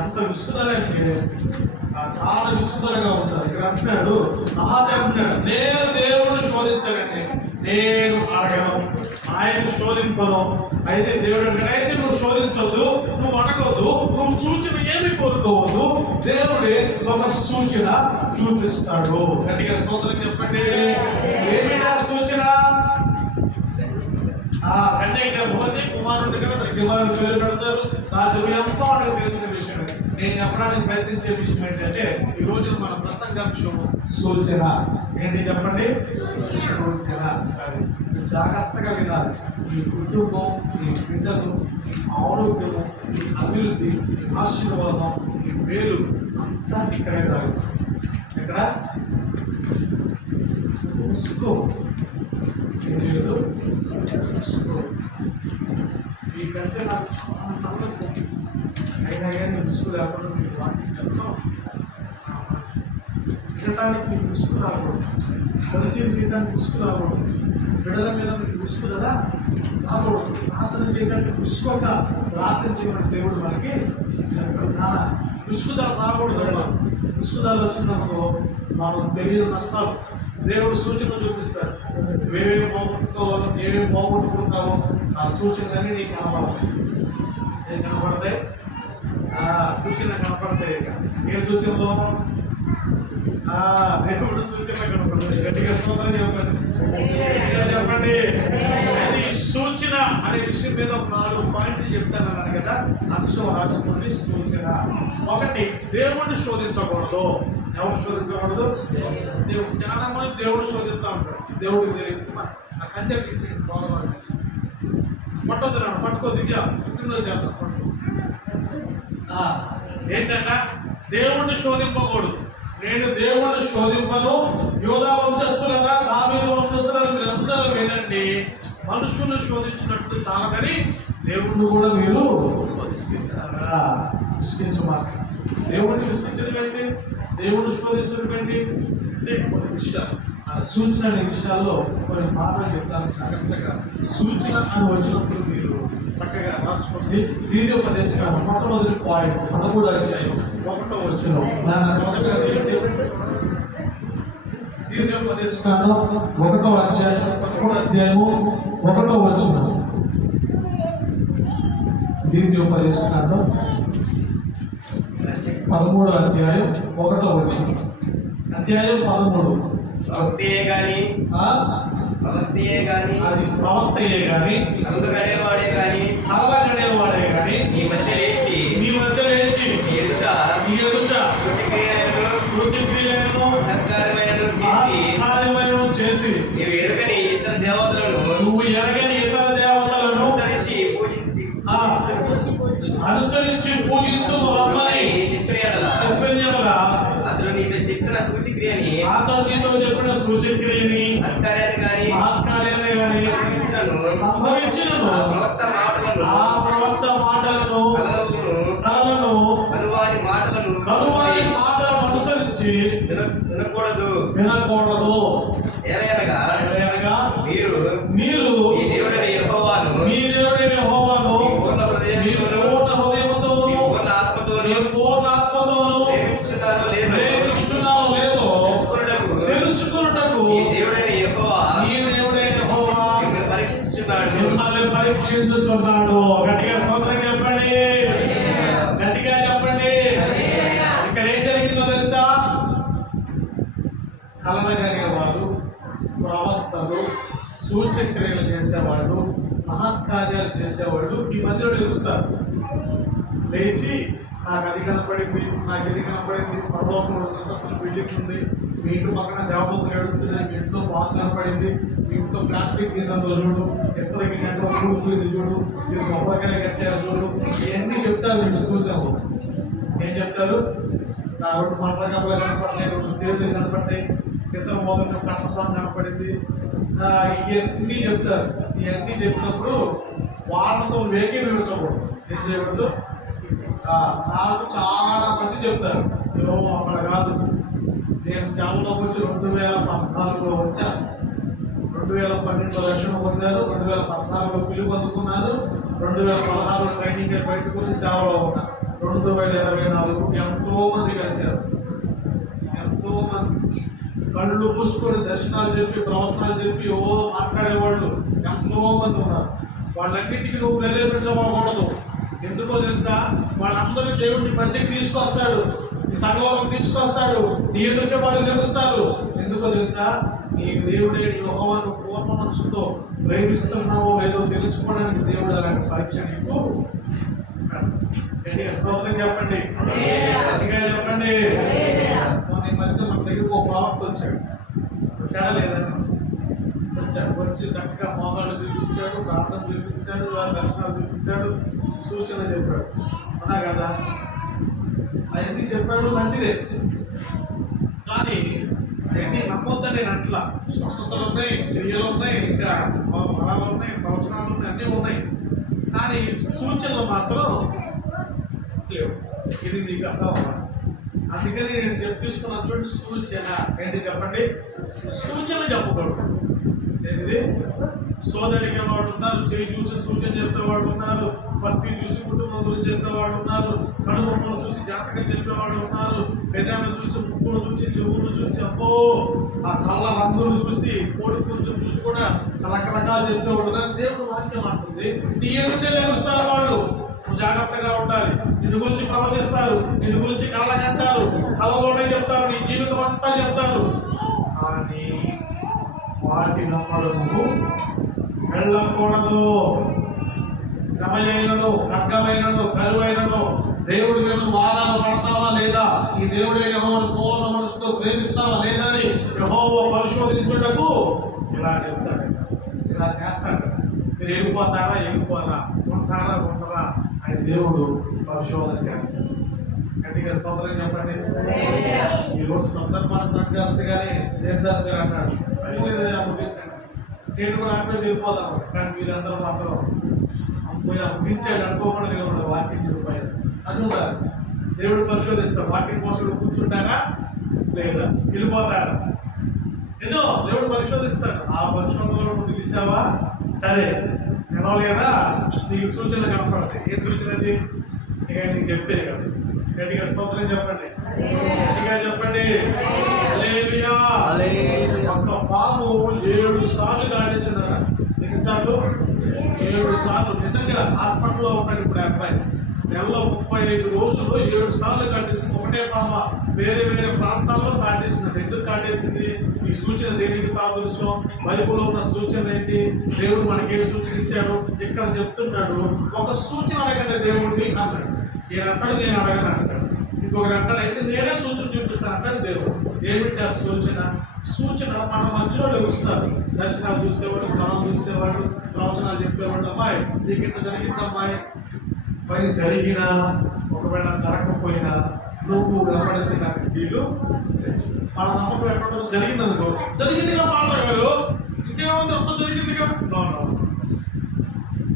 ఎంత విసుగుదల అంటే చాలా విసుగుదలగా ఉంటుంది. ఇక్కడ అంటున్నాడు అంటున్నాడు, నేను దేవుడిని శోధించానండి, నేను అడగను, ఆయన శోధింపను. అయితే దేవుడు అయితే నువ్వు శోధించవద్దు, నువ్వు అడగవద్దు, నువ్వు సూచన ఏమి కోరుకోవద్దు, దేవుడే ఒక సూచన చూపిస్తాడు. గట్టిగా స్తోత్రం చెప్పండి. ఏమిటా సూచన? కన్యక గర్భవతి, కుమారుడు కదా కుమారుడు పేరు పెడతారు. రాజు ఎంతో అడగ తెలిసిన విషయం. నేను చెప్పడానికి ప్రయత్నించే విషయం ఏంటంటే ఈ రోజు మన ప్రసంగాంశం సూచన ఏంటి చెప్పండి? సూచన. జాగ్రత్తగా వినాలి. ఈ కుటుంబం, ఈ బిడ్డలు, ఈ ఆరోగ్యము, ఈ అభివృద్ధి, ఆశీర్వాదం, ఈ మేలు అంతా ఇక్కడే రాదు. ఇక్కడ ముసుకో లేదు, మీకంటే నాకు చాలా నమ్మకం. అయినా కానీ ముసుగు లేకుండా మీకు వాటిలో వినడానికి మీకు ముసుగు రాకూడదు, పరిచయం చేయడానికి ముసుగు రాకూడదు, బిడ్డల మీద మీకు ముసుగు కదా రాకూడదు. ప్రార్థన చేయడానికి ముసుకోక ప్రార్థన చేయమని దేవుడు మనకి చెప్పాడు. ముసుగుదాలు రాకూడదు. ముసుగుదాలు వచ్చినప్పుడు మనం తెలియని నష్టాలు దేవుడు సూచనలు చూపిస్తాడు. ఏమేమి పోగొట్టుకోవాలో, ఏమేమి పోగొట్టుకుంటావో ఆ సూచనలన్నీ నీకు కనపడతాయి. ఏం కనపడతాయి? సూచన కనపడతాయి. ఏ సూచనలో? దేవుడు సూచన కనపడతాయి. గట్టిగా స్తోత్రం చెప్పండి. అది సూచన అనే విషయం మీద ఒక 4 పాయింట్లు చెప్తానన్నాను కదా, అంశం రాసుకోండి. సూచన ఒకటి, దేవుడిని శోధించకూడదు. ఎవరు శోధించకూడదు? దేవుడు. చాలా మంది దేవుడు శోధిస్తూ ఉంటాడు. దేవుడికి తెలియదు. ఆ కంటే తీసుకుని పట్టొద్దు, నన్ను పట్టుకోదు. ఇది పుట్టినరోజు చేద్దాం. ఏంటంటే దేవుణ్ణి శోధింపకూడదు. నేను దేవుణ్ణి శోధింపను. యోధా వంశస్థులారా, దావీదు వంశస్థులారా, మీరందరూ వినండి. మనుషులను శోధించినట్టు చాలా, కానీ దేవుణ్ణి కూడా మీరు విసిగించమాట. దేవుణ్ణి విసిగించడం ఏంటి? దేవుణ్ణి శోధించడం ఏంటి అంటే కొన్ని విషయాలు, ఆ సూచన అనే విషయాల్లో కొన్ని మాటలు చెప్తాను జాగ్రత్తగా. సూచన అని వచ్చినప్పుడు మీరు చక్కగా రాసుకోండి. ద్వితీయోపదేశకాండం మొట్టమొదటి పాయింట్ 13వ అధ్యాయం 1వ వచనం. ద్వితీయోపదేశకాండం 1వ అధ్యాయం 13వ అధ్యాయము 1వ వచనం. ద్వితీయోపదేశకాండం 13వ అధ్యాయం 1వ వచనం. అధ్యాయం 13. ప్రవక్తయే గాని అది ప్రవక్తయే గాని కలగనేవాడే గాని మీ మధ్య లేచి నీ ఎదుట సూచక్రియలను చేసి నువ్వు ఎరగని ఇతర దేవతలను అనుసరించి పూజిస్తూ రమ్మని చెప్పిన అతను నీతో చెప్పిన సూచక్రియని మహత్కార్యాన్ని కానీ సంభవించినను ఆ ప్రవక్త మాటలను కలలను కలువారి మాటలను అనుసరించి వినకూడదు. ఏలయనగా మీరు మీ దేవుడైన యెహోవాను పూర్ణ హృదయముతోను పూర్ణ ఆత్మతోను ప్రేమించుచున్నారో లేదో తెలుసుకొనుటకు ఈ దేవుడైన యెహోవా మిమ్మల్ని పరీక్షించుచున్నాడు. గట్టిగా స్తోత్రం చెప్పండి. గట్టిగా చెప్పండి. ఇక్కడ ఏం జరిగిందో తెలుసా? కలనగనేవాడు, ప్రవక్తలు, సూచక్రియలు చేసేవాడు, మహత్కార్యాలు చేసేవాడు ఈ మధ్యలో తెలుస్తారు. లేచి నాకు అది కనపడింది, నాకు ఇది కనపడింది, పరలోకంలో బిల్డింగ్ ఉంది, మీ ఇంటి పక్కన దేవతలు ఏడుస్తున్నాయి, మీ ఇంట్లో బాగా కనపడింది, మీ ఇంట్లో ప్లాస్టిక్ నీళ్ళంతో చూడు, ఎత్తలకి గంటలో కూడుకుంది చూడు, మీరు కొబ్బరికాయ కట్టారు చూడు, ఇవన్నీ చెప్తారు. వీళ్ళు సూచనలు ఏం చెప్తారు? నా 2 మంటల కప్పులు కనపడతాయి, 2 తేళ్లు కనపడతాయి, ఇతర మొదటి కట్టడం కనపడింది, ఇవన్నీ చెప్తారు. ఇవన్నీ చెప్పినప్పుడు వాళ్ళతో వేగీకరించకూడదు. ఏం చేయకూడదు? నాకు చాలా మంది చెప్తారు, అక్కడ కాదు, నేను సేవలోకి వచ్చి 2014లో వచ్చాను, 2012లో రక్షణ పొందారు, 2014లో పిలుపు అందుకున్నాను, 2016 ట్రైనింగ్ బయటకు వచ్చి సేవలో ఉన్నా, 2024 ఎంతో మంది కలిశారు. ఎంతో మంది కళ్ళు మూసుకొని దర్శనాలు చెప్పి ప్రవచనాలు చెప్పి మాట్లాడేవాళ్ళు ఎంతో మంది ఉన్నారు. వాళ్ళన్నింటికి నువ్వు ప్రేరేపించబోకూడదు. ఎందుకో తెలుసా? వాళ్ళందరూ దేవుడిని మధ్యకి తీసుకొస్తాడు, నీ సంఘంలోకి తీసుకొస్తాడు, నీ ఎదుటి వాళ్ళు నిలుస్తారు. ఎందుకో తెలుసా? నీ దేవుడే యెహోవాను పూర్ణ మనసుతో ప్రేమిస్తున్నావో లేదో తెలుసుకోవడానికి దేవుడు అలాంటి పరీక్ష నీకు స్తోత్రం చెప్పండి, గట్టిగా చెప్పండి. ఈ మధ్య మన దగ్గరకు ఒక ప్రవక్త వచ్చాడా లేదా? వచ్చి చక్కగా మోకాళ్ళు చూపించాడు, ప్రార్థన చూపించాడు, దర్శనాలు చూపించాడు, సూచన చెప్పాడు. అవునా కదా? అవన్నీ చెప్పాడు, మంచిదే. కానీ అవన్నీ నమ్మొద్దని నేను అట్లా. స్వస్థతలు ఉన్నాయి, క్రియలు ఉన్నాయి, ఇంకా ఫలాలు ఉన్నాయి, ప్రవచనాలు ఉన్నాయి, అన్నీ ఉన్నాయి. కానీ సూచనలు మాత్రం లేవు. ఇది నీకు అర్థం అవ్వాలి. అందుకని నేను తీసుకున్నటువంటి సూచన ఏంటి చెప్పండి? సూచనలు చెప్పకూడదు. ఏంటిది? సోదరు అడిగే వాడు ఉన్నారు, చేయి చూసి సూచన చెప్పేవాడు ఉన్నారు, బస్తీ చూసి కుటుంబం గురించి చెప్పేవాడు ఉన్నారు, కడుపును చూసి జాతకం చెప్పేవాడు ఉన్నారు, పెదాలను చూసి ముక్కులు చూసి చెవులు చూసి అబ్బో ఆ కళ్ళ రంగులు చూసి కోడి కూర్చొని చూసి కూడా రకరకాలు చెప్పేవాడు ఉన్నారు. దేవుడు వాక్యం అంటుంది, నీ ఎదుటే లేస్తారు వాళ్ళు. నువ్వు జాగ్రత్తగా ఉండాలి. నిన్ను గురించి ప్రవచిస్తారు, నిన్ను గురించి కళ్ళకంటారు, కళ్ళలోనే చెప్తారు, నీ జీవితం అంతా చెప్తారు. కానీ వాటి నమ్మడము వెళ్ళకూడదు. శ్రమయైనను, ఖడ్గమైనను, కరువైనను దేవుడి మీద వాదాలు పడతావా లేదా, ఈ దేవుడి యెహోవాను పూర్ణ మనసుతో ప్రేమిస్తావా లేదా అని యెహోవా పరిశోధించుటకు ఇలా చెప్తాడు, ఇలా చేస్తాడు. మీరు ఎగిపోతారా, ఎగిపోరా, ఉంటారా, ఉండరా అని దేవుడు పరిశోధన చేస్తాడు. గట్టిగా స్తోత్రం చెప్పండి. ఈరోజు సందర్భాన్ని సంక్రాంతిగానే దేవదాస్ గారు అన్నాడు, ముగించండి, నేను కూడా ఆపేసి వెళ్ళిపోదాము. కానీ మీరందరూ మాత్రం ముగించాడు అనుకోకుండా నిలబడి వాక్యం చెప్పారు అని ఉండాలి. దేవుడు పరిశోధిస్తాడు. వాక్యం కోసం కూర్చుంటారా లేదా, వెళ్ళిపోతారా? నిజం, దేవుడు పరిశోధిస్తాడు. ఆ పరిశోధనలో నువ్వు నిలిచావా? సరే, నిలవలేదా? నీకు సూచనలు కనపడతాయి. ఏం సూచన అది? ఇక నీకు చెప్తే కదా. గట్టిగా స్తోత్రం చెప్పండి, గట్టిగా చెప్పండి. హల్లెలూయా. ఒక్క పాము 7 సార్లు కాడించిన. ఎన్నిసార్లు? 7 సార్లు. నిజంగా హాస్పిటల్లో ఉన్నాడు ఇప్పుడు అబ్బాయి. నెలలో 35 రోజుల్లో 7 సార్లు కాటేసింది. ఒకటే పామ వేరే వేరే ప్రాంతాల్లో కాటేసినట్టు. ఎందుకు కాటేసింది? ఈ సూచన దేనికి సాదృశ్యం? బైబిల్లో ఉన్న సూచన ఏంటి? దేవుడు మనకి ఏ సూచన ఇచ్చాడు? ఇక్కడ చెప్తున్నాడు, ఒక సూచన అడగండి దేవుడిని అన్నాడు. ఈయనంటాడు నేను అడగను అంటాడు. ఇంకొకటి అంటాడు అయితే నేనే సూచన చూపిస్తాను అంటాడు దేవుడు. ఏమిటి ఆ సూచన? సూచన మన మధ్యలో వస్తారు. దర్శనాలు చూసేవాడు, ప్రాణాలు చూసేవాడు, ప్రవచనాలు చెప్పేవాడు. అమ్మాయి నీకు ఇట్లా జరిగింది అమ్మాయి, పని జరిగినా ఒకవేళ జరగకపోయినా నువ్వు వెంబడించడానికి వీలు. మన నమ్మకం ఎక్కడ జరిగిందనుకో, జరిగిందిగా మాట్లాడారు, ఇంకేముంది ఒక్క జరిగిందిగా.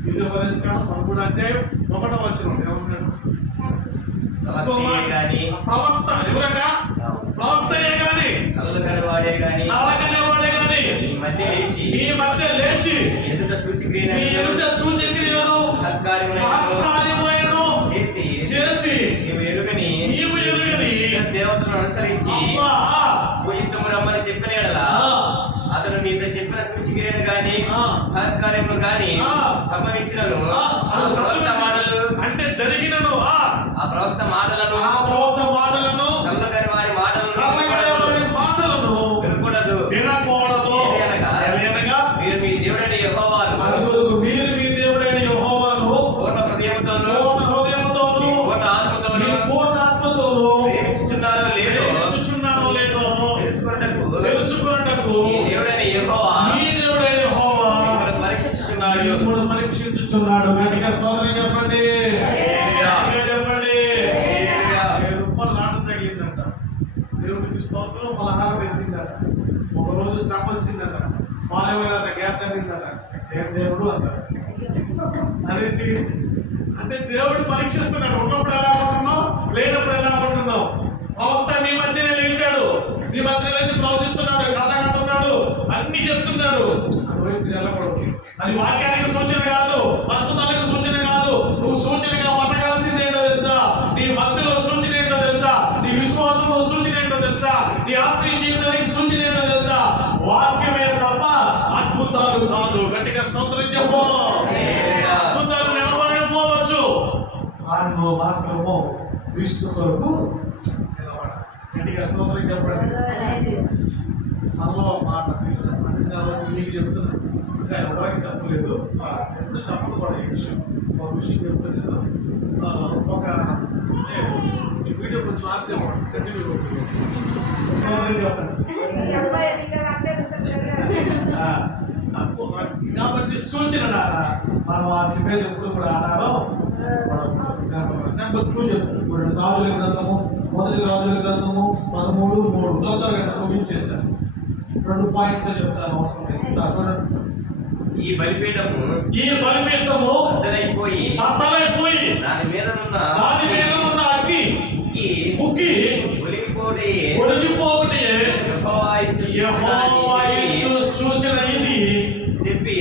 ఇది ఉపదేశం మనకు అధ్యాయం 1వ వచనం ఏమన్నాడు? ప్రవక్త ఎవరన్నా? ప్రవక్తయే కానీ, నల్లగనేవాడే కానీ ఈ మధ్య లేచి ఎదుట సూచక్రియలను మహత్కార్యములను చేసి నీవు ఎరుగని దేవతలను అనుసరించి యుద్ధము రమ్మని చెప్పిన యెడల అతను నీతో చెప్పిన సూచక్రియను గాని మహత్కార్యములు గాని సంభవించినను మాటలు అంటే జరిగినను ఆ ప్రవక్త మాటలను కళ్ళగని వారి మాటలను వినకూడదు. మీరు మీ దేవుడైన యెహోవాను పూర్ణ హృదయముతోను పూర్ణ ఆత్మతోను ప్రేమించుచున్నారో లేదో తెలుసుకొనుటకు మీ దేవుడైన యెహోవా మిమ్మల్ని పరీక్షించుచున్నాడు. గట్టిగా స్తోత్రం చెప్పండి, చెప్పండి. 1000 రూపాయలు నాటు తగిలిందంట. దేవుడికి స్తోత్రం. పలహారం తెచ్చిందట. ఒకరోజు శ్రమ వచ్చిందట, మానవుల గ్యాప్ తగ్గిందట. ఏం దేవుడు అంటారు. అదేంటి అంటే దేవుడు పరీక్షిస్తున్నాడు. ఉన్నప్పుడు ఎలా ఉంటున్నావు, లేనప్పుడు ఎలా ఉంటున్నావు. ప్రవక్త మీ మధ్యనే లేచాడు, మీ మధ్య లేచి ప్రవచిస్తున్నాడు, కథ కంటున్నాడు, అన్ని చెప్తున్నాడు. అటువైపు వెళ్ళకూడదు. అది వాక్యానికి సూచన కాదు, అద్భుతానికి సూచన కాదు. నువ్వు సూచనగా బతకాల్సింది ఏంటో తెలుసా? నీ మనము మాత్రము క్రీస్తు కొరకు నిలబడాలి. గట్టిగా స్తోత్రం చెప్పండి. మనలో మాట మీకు చెప్తున్నాను, ఇంకా ఎవరికి చెప్పలేదు, ఎప్పుడు చెప్పదు కూడా ఈ విషయం. ఒక విషయం చెప్తున్నాను. ఒక ఈ వీడియో కొంచెం ఆగితే కంటిన్యూ కాబట్టి సూచన మనం వాటి మీద ఎప్పుడు కూడా ఆధారం నెంబర్ 2 చెప్తాను. రాజుల గ్రంథము, మొదటి రాజుల గ్రంథము 13:3 త్వరగా ముగించేశాను. 2 పాయింట్లు చెప్తాను అవసరం లేదు. ఈ బలిపీఠము బద్దలైపోయి దాని మీద ఉన్న అగ్ని ఉక్కి ఒలిగిపోతే యెహోవా ఇచ్చు సూచన ఇది చెప్పి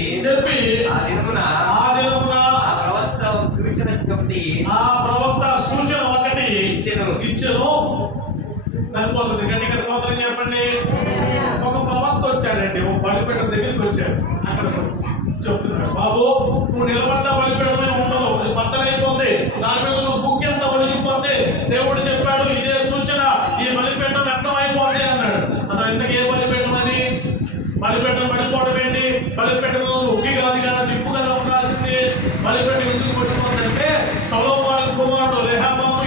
ఆ దినమున ఆ ప్రవక్త సూచన ఒకటి ఇచ్చెను. సరిపోతుంది. గట్టిగా స్తోత్రం చెప్పండి. ఒక ప్రవక్త వచ్చాడండి, ఒక బలిపీఠం దగ్గరికి వచ్చాడు. అక్కడ చెప్తున్నాడు, బాబు నువ్వు నిలబడ్డ బలిపీఠమే ఉండదు, అది బద్దలైపోతుంది, దాని మీద నువ్వు బుక్ ఎంత ఒలిగిపోతే దేవుడు చెప్పాడు ఇదే సూచన, ఈ బలిపీఠం వ్యక్తమైపోతుంది అన్నాడు. అసలు ఇంతకు ఏ బలిపీఠం అది? బలిపీఠం పడిపోవడం ఏంటి? బలిపీఠం ఉక్కి కాదు కదా, నిప్పు కదా ఉండాల్సింది. బలిపీఠం ఎందుకు పడిపోతుందంటే సొలొమోను కుమారుడు రెహబాము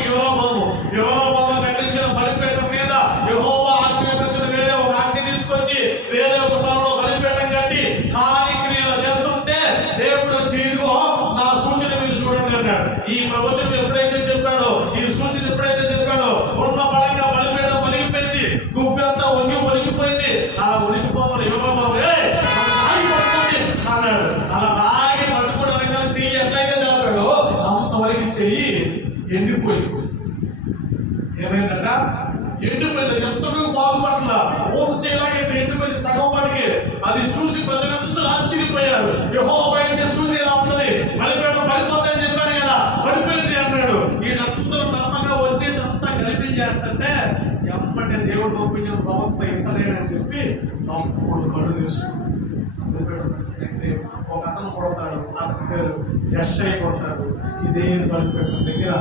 యెరోబాము కట్టించిన బలిపీఠం మీద యెహోవా ఆజ్ఞాపించిన వేరే ఒక ఆజ్ఞ తీసుకొచ్చి వేరే ఒక స్థలంలో బలిపీఠం కట్టి కార్యక్రియలు చేస్తుంటే దేవుడు వచ్చి ఇదిగో నా సూచన మీరు చూడండి అన్నాడు. ఈ ప్రవచనం ఎప్పుడైతే చెప్పాడో, ఈ సూచన ఎప్పుడైతే చెప్పాడో ఉన్న బలంగా బలిపీఠం ఒలిగిపోయింది, గుప్పెంతా ఒలిగిపోయింది. అలా ఒలిగిపోవాలి యెరోబాము అన్నాడు. అలా బాగా పట్టుకోవడానికి చెయ్యి ఎట్లయితే చెప్పాడో అంతవరకు చెయ్యి ఎండిపోయింది. ఏమైందట? ఎండిపోయింది. ఎంతకు బాగుపట్ల మోస చేయలాగే ఎండిపోయింది సగం పడికి. అది చూసి ప్రజలందరూ ఆశ్చర్యపోయారు. యెహోవా చూసి ఇలా ఉన్నది, బలిపీఠం పడిపోతాయని చెప్పాడు కదా, పడిపోయింది అన్నాడు. వీళ్ళందరూ నమ్మగా వచ్చేసి అంతా గలిపి చేస్తుంటే ఎమ్మటే దేవుడు పంపించిన ప్రవక్త ఇంటలేడని చెప్పి అప్పుడు కళ్ళు తీసుకుంటాడు. ఒక అతను కొడతాడు, అతని పేరు యెషై కొడతాడు. ఇదే బలిపీఠం దగ్గర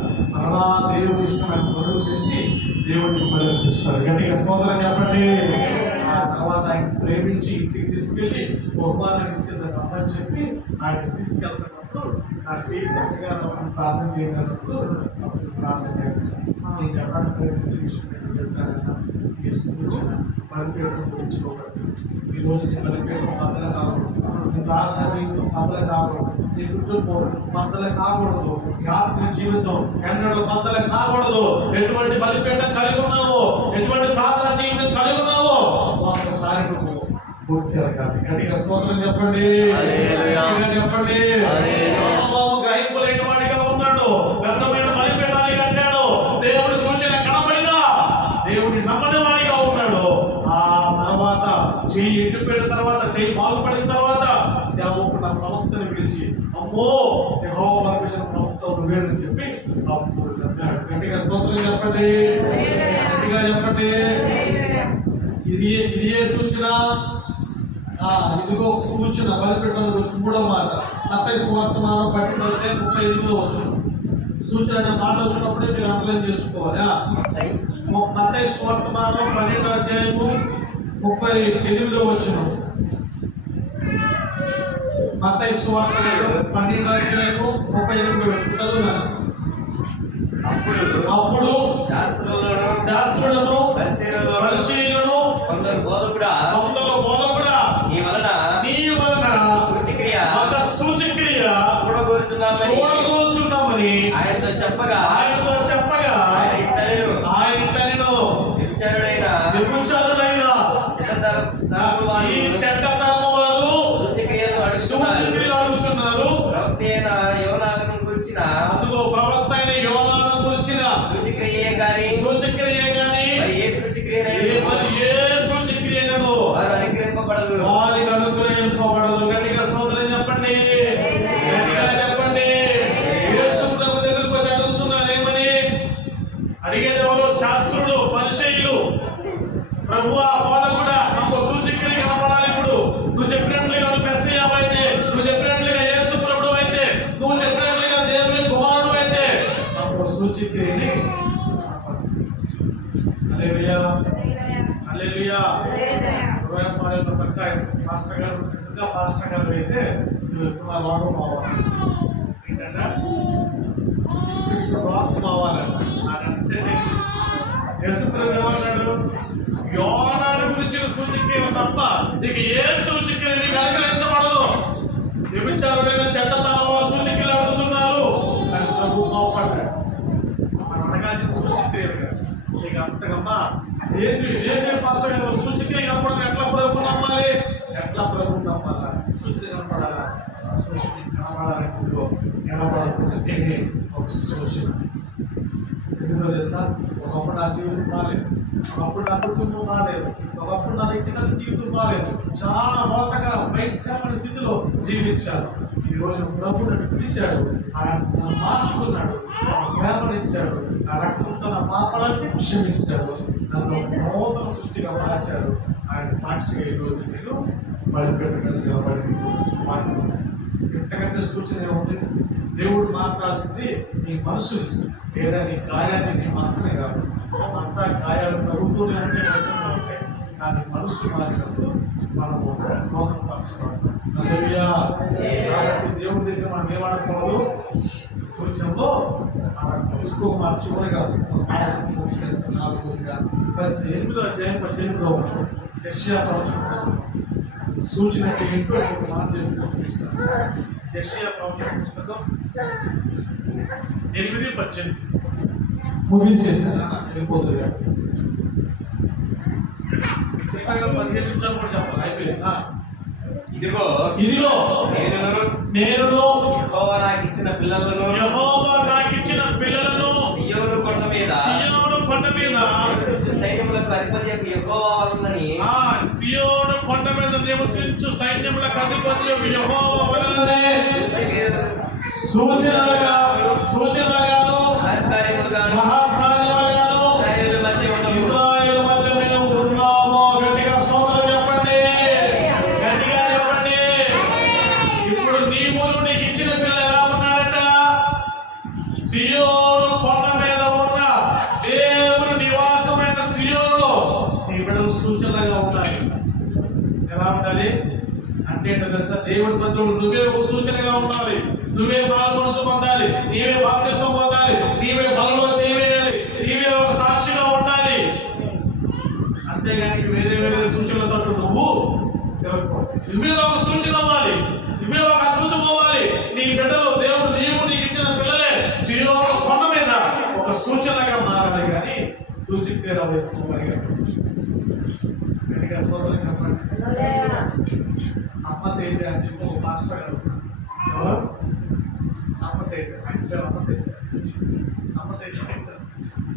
అలా దేవుడు ఇష్టమైన పనులు చేసి దేవుడికి బలిపిస్తాడు. గట్టిగా స్తోత్రం చెప్పండి. ఆ తర్వాత ఆయన ప్రేమించి ఇంటికి తీసుకెళ్ళి బహుమానం ఇచ్చిందని అమ్మని చెప్పి ఆయన తీసుకెళ్తున్నప్పుడు ఆ చేయి చక్కగా ప్రార్థన చేయగలిగినప్పుడు అప్పుడు ప్రార్థన చేస్తాను. నేను చెప్పండి ప్రేమించి ఈ సూచన బలిపీఠం గురించి ఒకటి. ఈ రోజు నీ బలిపీఠం బద్దలు కాకూడదు, నీ ప్రార్థన జీవితం బద్దలు కాకూడదు, నీ కుటుంబం బద్దలు కాకూడదు, నీ ఆత్మీయ జీవితం ఎన్నడూ బద్దలు కాకూడదు. ఎటువంటి బలిపీఠం కలిగి ఉన్నావో, ఎటువంటి ప్రార్థన జీవితం కలిగి ఉన్నావో ఒక్కసారి నువ్వు గుర్తిరగాలి. గట్టిగా స్తోత్రం చెప్పండి. చెప్పండి. గ్రహింపులైన వాడిగా ఉన్నాడు, వ్యర్థమైన బలిపీఠాన్ని కట్టాడు, దేవుడి సూచన కనబడినా దేవుడిని నమ్మని వాడిగా ఉన్నాడు. ఆ తర్వాత చెయ్యి ఎండిపోయిన తర్వాత, చెయ్యి బాగుపడిన తర్వాత సేవకుడు నా ప్రవక్తని పిలిచి, అమ్మో యెహోవా పంపించిన ప్రవక్త నువ్వేనని చెప్పి అప్పుడు చెప్పాడు. గట్టిగా స్తోత్రం చెప్పండి. గట్టిగా చెప్పండి. ఇది ఏ సూచన? ఇదిగో ఒక సూచన బలిపీఠం గురించి 3వ మాట. మత్తయి సువార్తమానం 12:35 వచ్చిన సూచన అనే మాట వచ్చినప్పుడే మీరు అండర్లైన్ చేసుకోవాలి. మత్తయి సువార్తమానం 12:38 వచ్చిన మత్తయి సువార్త 12:38 చదువున్నాను. అప్పుడు శాస్త్రులను పరిశీలనను కొందరు బోధకుడా నీ వలన సూచక్రియ చూడగోరుచున్నామని ఆయనతో చెప్పగా ఆయన వ్యభిచారులైన ఈ చెడ్డతరము వారు సూచక్రియలు అడుగుతున్నారు. అందులో ప్రవక్త అయిన యోనాను గురించిన సూచక్రియే గాని ఏ సూచక్రియను వారికి అనుగ్రహింపబడదు. గట్టిగా స్తోత్రం చెప్పండి. గట్టిగా చెప్పండి. యేసు ప్రభు దగ్గరకు వచ్చి అడుగుతున్నారు ఏమని? అడిగేది ఎవరు? శాస్త్రులు, పరిసయ్యులు. ప్రభువా బోధకుడా, నాకు సూచక్రియ కనపడాలి. ఇప్పుడు నువ్వు చెప్పినట్లుగా నువ్వు మెస్సీయా అయితే, నువ్వు చెప్పినట్లుగా యేసు ప్రభువు అయితే, నువ్వు చెప్పినట్లుగా దేవుని కుమారుడు అయితే నాకు క్రియని హల్లెలూయా హల్లెలూయా. హృదయపాలెంలో కనుక పాస్టర్ గారు నిజంగా పాస్టర్ గారు అయితే మా రోగం అవ్వాలి ఏంటంటే రోగం అవ్వాలి. నాకు అండర్స్టాండ్ ఏంటి? యేసుప్రభు ఏమన్నాడు? యోనాను గురించిన సూచక్రియలు తప్ప నీకు ఏ సూచక్రియ నీకు అనుగ్రహించబడదు. వ్యభిచారులైన చెడ్డతనం సూచక్రియలు అడుగుతున్నారు కానీ ప్రభు కోపడ్డాడు. మనం అడగాల్సిన సూచక్రియలు నీకు అంతకమ్మా ఏంటి పాస్టర్ గారు సూచక్రియ కనపడదు ఎట్లా ప్రభు నమ్మాలి? ఎట్లా ప్రభు నమ్మాలా? సూచన కనపడాలా? సూచన కనపడాలంటే కనపడుతుంటే ఒక సూచన. ఎందుకో తెలుసా? ఒకప్పుడు నా జీవితం బాగాలేదు, ఒకప్పుడు నా కుటుంబం బాగాలేదు, ఒకప్పుడు నా వ్యక్తిగత జీవితం బాగాలేదు, చాలా మోతగా భయంకరమైన స్థితిలో జీవించాను. ఈ రోజు ప్రభు నన్ను పిలిచాడు, ఆయన నన్ను మార్చుకున్నాడు, ప్రేమనిచ్చాడు, నా రక్తంతో నా పాపాలన్నీ క్షమించాడు, నన్ను నూతన సృష్టిగా మార్చాడు. ఆయన సాక్షిగా ఈ రోజు నేను బలిపెట్టు నిలబడి మాట్లాడు. ఎంతకంటే సూచన ఏముంది? దేవుడు మార్చాల్సింది నీ మనసుని, లేదా నీ గాయాన్ని. నీ మనసునే కాదు, మనస గాయాలు ప్రభుత్వం ఉంటాయి కానీ మనసు మార్చినప్పుడు మనము నూతనపరచబడతాం. కాబట్టి దేవుడి దగ్గర మనం ఏమనకూడదు? సూచనలో తెలుసుకో మార్చుకోనే కాదు. 8వ అధ్యాయం 18వ వచనం యెషయా ప్రవచన సూచన ఏంటో ఒక మాట చూపిస్తాను. యెషయా ప్రవచన పుస్తకం 8:18 ముగించేస్తాను. వెళ్ళిపోతుంది చెప్పగా 15 నిమిషాలు కూడా చెప్పాలి. అయిపోయింది. ఇదిగో ఇదిగో నేను యెహోవా నాకు ఇచ్చిన పిల్లలను సీయోను కొండ మీద సైన్యములకు అధిపతి యెహోవా వలనని సీయోను కొండ మీద నివసించు సైన్యములకు అధిపతి యెహోవా వలననే సూచనలుగాను మహాకార్యములుగాను ఇశ్రాయేలు మధ్య మేము ఉన్నాము. గట్టిగా స్తోత్రం చెప్పండి, గట్టిగా చెప్పండి. ఇప్పుడు నీకు ఇచ్చిన పిల్లలు ఎలా ఉన్నారట? సియోను కొండ మీద ఉన్న దేవుని నివాసమైన సియోనులో నీ బిడ్డలు సూచనలుగా ఉన్నాయి. ఎలా ఉండాలి అంటే తెలుసా? దేవుడి మధ్యలో నువ్వే ఒక సూచనగా ఉండాలి. నువ్వే మనసు పొందాలి, నీవే బాప్తిసం పొందాలి, నీవే బలలో చేయవేయాలి, నీవే ఒక సాక్షిగా ఉండాలి. అంతేగాని వేరే సూచనలతో నువ్వే ఒక సూచన అవ్వాలి, నువ్వే ఒక అద్భుతం అవ్వాలి. నీ బిడ్డలు దేవుడు నీకు ఇచ్చిన పిల్లలే సియోను కొండ మీద ఒక సూచనగా మారాలి కానీ సూచిక్రియలు అవ్వాలి. గట్టిగా సోదరులు చెప్పండి. అమ్మ తేజ అని చెప్పి ఒక మాస్టర్ గారు, అమ్మ తేజ, అమ్మ తేజ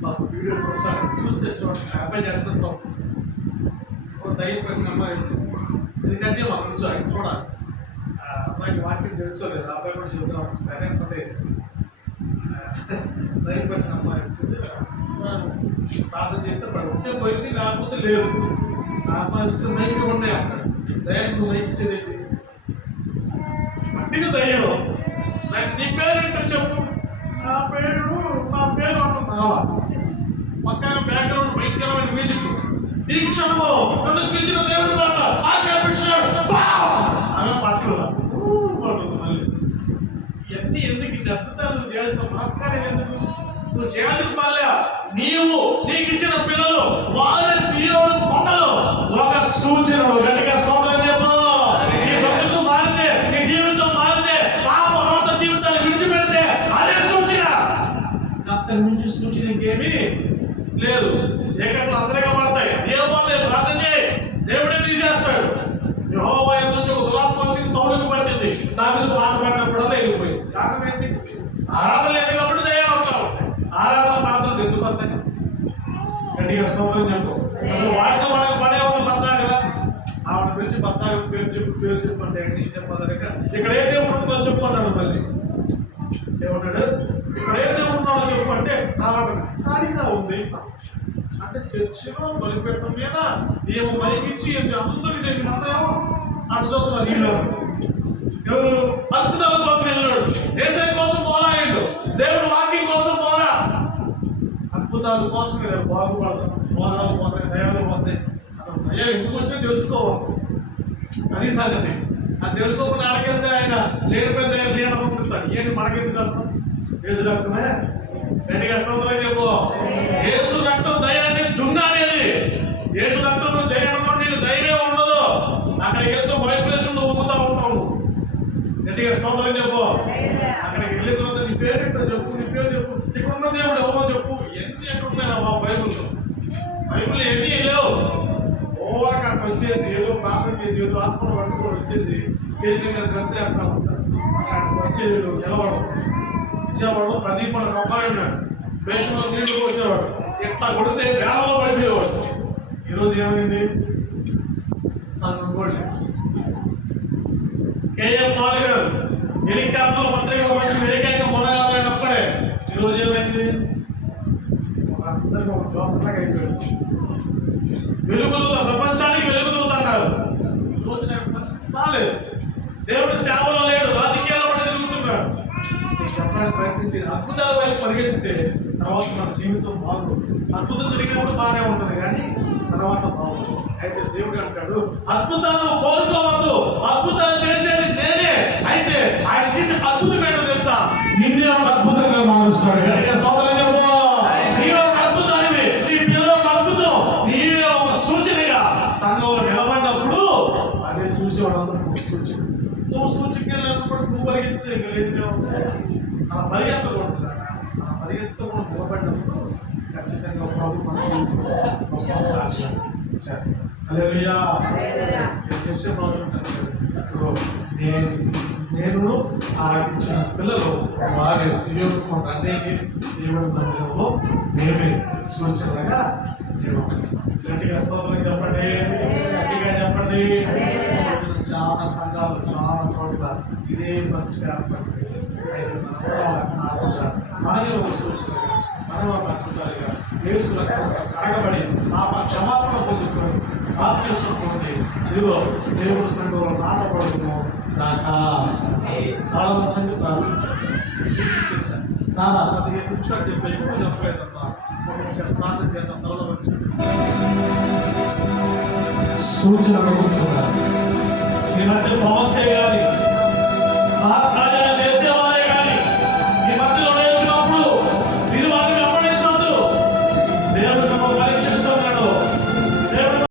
మాకు వీడియో చూస్తాను. చూస్తే చూడండి, అబ్బాయి చేస్తాను తప్పు ఒక దయ్యం పెట్టిన అమ్మాయి వచ్చింది. ఎందుకంటే మాకు తెలుసు ఆయన చూడాలి. అమ్మాయికి వాక్యం తెలుసుకోలేదు, అబ్బాయి కూడా చెబుతాం. సరే అమ్మ తేజ దయ్యం పెట్టిన అమ్మాయి వచ్చింది. ప్రార్థన చేస్తే ఉంటే పోయింది, లేకపోతే లేదు. ఆ అమ్మాయి వస్తే మైకి ఉన్నాయి అక్కడ. దయ్యం నువ్వు మైకి ఇచ్చేది మట్టిగా దయ్యం. నీ పేరేంటో చెప్పు. నా పేరు అంటున్నావా? పక్కన బ్యాక్గ్రౌండ్ భయంకరమైన మ్యూజిక్. ఈ క్షణంలో నన్ను పిలిచిన దేవుడు మాట అనే పాటలు మళ్ళీ ఇవన్నీ ఎందుకు? ఇది అద్భుతాలు నువ్వు చేయాల్సిన మహత్కార్యం ఎందుకు? నువ్వు చేయాల్సిన పాలే నీకు ఇచ్చిన పిల్లలు వారి సియోను కొండలో ఒక సూచన. గట్టిగా స్తోత్రం చెప్పు. నీ బ్రతుకు మారితే, నీ జీవితం మారితే, పాప జీవితాన్ని విడిచిపెడితే అదే సూచన. అక్కడి నుంచి సూచన ఇంకేమీ లేదు. చీకట్లు అందరిగా పడతాయి, ఏమవుతాయి? ప్రార్థన చేయి, దేవుడే తీసేస్తాడు. యెహోవా యందు నుంచి ఒక దురాత్మ వచ్చింది, సౌలుకు పట్టింది. దాని మీద పాట పడినప్పుడల్లా వెళ్ళిపోయింది. కారణం ఏంటి? ఆరాధన లేదు కాబట్టి దయ్యాలు వస్తా ఉంటాయి. ఆరాధన ప్రార్థనలు ఎందుకు వస్తాయి? గట్టిగా స్తోత్రం చెప్పు. అసలు వాటితో మనకు పడే ఒక బద్దా కదా. ఆవిడ పిలిచి బద్దా పేరు చెప్పండి ఏంటి చెప్పాలి. ఇక్కడ ఏ దేవుడు ఉంటుందో చెప్పు అన్నాడు. మళ్ళీ ఏమన్నాడు? ఇక్కడ ఏ దేవుడు ఉన్నాడో చెప్పు అంటే ఖాళీగా ఉంది అంటే చర్చిలో బలిపెట్టడం మీద ఏమో బలికిచ్చి అందరికి చెప్పినంతేమో అటు చదువుతున్నారు. వీళ్ళు ఎవరు అద్భుతాల కోసం వెళ్ళాడు, దేశం కోసం పోలా, దేవుడు వాక్యం కోసం పోలా. అద్భుతాల కోసం మీరు బాగుపడతాం, మోసాలు పోతాయి, దయాలు పోతాయి. అసలు దయాలు ఎందుకు వచ్చినా తెలుసుకోవాలి, అది సంగతి. అది తెలుసుకోకుండా అడగేస్తే ఆయన లేనిపోయిన దయాలు నేను పంపిస్తాడు. ఏంటి మనకెందుకు కష్టం? యేసు రక్తమే రెండుగా స్తోత్రం చెప్పు. యేసు రక్తం దయ అనేది దున్నా అనేది. యేసు రక్తం నువ్వు చేయడంతో నీకు ధైర్యం ఉండదు. అక్కడికి వెళ్తూ వైబ్రేషన్ ఊపుతా ఉంటావు. గట్టిగా స్తోత్రం చెప్పు. అక్కడికి వెళ్ళిన తర్వాత నీ పేరు ఏంటో చెప్పు, నీ పేరు చెప్పు, ఇక్కడ ఉన్న దేవుడు ఎవరో చెప్పు. ఎన్ని ఎట్లున్నాయి మా బైబుల్ ఎన్ని లేవు. ఓవర్ అక్కడ వచ్చేసి ఏదో ప్రార్థన చేసి ఏదో ఆత్మను పట్టుకొని వచ్చేసి స్టేజ్ మీద గ్రంథి అంటా ఉంటారు. అక్కడికి వచ్చేది నిలబడు ఇచ్చేవాడు. ప్రదీప్ అని అబ్బాయి ఉన్నాడు, వేషంలో నీళ్లు వచ్చేవాడు, ఎట్లా కొడితే వేళలో పడిపోయేవాడు. ఈరోజు ఏమైంది? సంఘం కూడా కేఎల్ మాలి గారు హెలికాప్టర్ మంత్రిగా మంచి ఏకైక మొదలైనప్పుడే ఈరోజు ఏమైంది? అందరికీ ఒక జోపట్లాగా అయిపోయాడు. వెలుగుదూత, ప్రపంచానికి వెలుగుదూతన్నారు. ఈరోజు నాకు పరిస్థితి రాలేదు. దేవుడి సేవలో లేడు, రాజకీయాల్లో పడి తిరుగుతున్నాడు. చెప్పడానికి ప్రయత్నించేది అద్భుతాల వైపు పరిగెత్తితే తర్వాత మన జీవితం బాగుంటుంది. అద్భుతం జరిగినప్పుడు బాగానే ఉంటుంది, కానీ తర్వాత బాగుంటుంది. అయితే దేవుడు అంటాడు, అద్భుతాలు కోరుకోవద్దు, అద్భుతాలు చేసేది నేనే. అయితే ఆయన చేసే అద్భుతం ఏంటో తెలుసా? నిన్నే ఒక అద్భుతంగా మారుస్తాడు. సోదరులు చెప్పు, నీవే ఒక అద్భుతానివి, నీ పిల్లలు ఒక అద్భుతం, నీవే ఒక సూచనగా సంఘంలో నిలబడినప్పుడు అదే చూసి వాళ్ళందరూ సూచన. నువ్వు సూచనగా లేకపోతే నువ్వు పరిగెత్తే అలా పరిగెత్తకూడదు. అలా పరిగెత్తకుండా నిలబడినప్పుడు ఖచ్చితంగా ప్రభు చేస్తాను. హల్లెలూయా. నేను ఆ ఇచ్చిన పిల్లలు వారి సుయోగం అన్నిటి దేవుడి మందిరంలో మేమే సూచనగా నేను గట్టిగా స్తోత్రం చెప్పండి, గట్టిగా చెప్పండి. చాలా సంఘాలు చాలా చోట్ల ఇదే పరిస్థితి ఏర్పడింది. మనమే ఒక సూచనగా, మనం ఒక అద్భుతాలుగా యేసు రక్తంలో కడగబడి పాప క్షమాపణ పొందుకొని బాప్తిస్మం పొంది ఇదిగో దేవుడి సంఘంలో నాటపడుతున్నాం దాకా చాలా మంది ప్రార్థించాను. నాన్న 15 నిమిషాలు చెప్పాను, ఎక్కువ చెప్పలేదమ్మా. ఒక నిమిషం ప్రార్థన చేద్దాం. త్వరలో వచ్చి సూచన కూర్చున్నారు. ఈ మధ్య పవన్ చేయాలి, కార్యాలయం